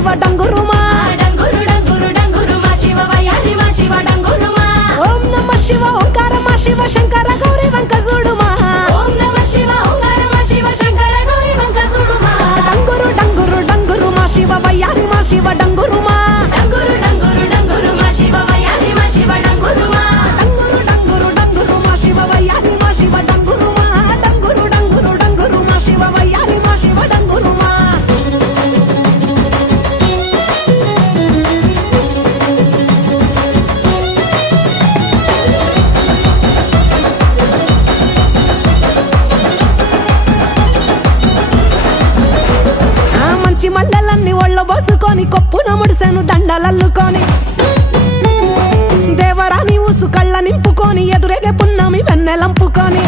శివ డంగురుమా డంగురు డంగురు డంగురుమా శివ వయ్యారి మా శివ డంగురుమా ఓం నమ శివ ఓంకారమా శివ శంకర గౌరీ వంక చూడుమా ఓం నమ శివ ఓంకారమా శివ శంకర గౌరీ వంక చూడుమా డంగురు డంగురు డంగురుమా శివ వయ్యారి మా శివ డంగురుమా డంగురు డంగురు డంగురుమా శివ వయ్యారి మా శివ డంగురుమా డంగురు డంగురు డంగురుమా శివ వయ్యారి మా శివ డంగురుమా డంగురు డంగురు డంగురుమా శివ వయ్యారి మా శివ డంగురుమా మంచి మల్లెలన్నీ ఒళ్ళ బోసుకొని కొప్పున ముడిసెను దండలల్లుకొని దేవరాని ఊసు కళ్ళ నింపుకొని ఎదురేగే పున్నమి వెన్నెలంపుకొని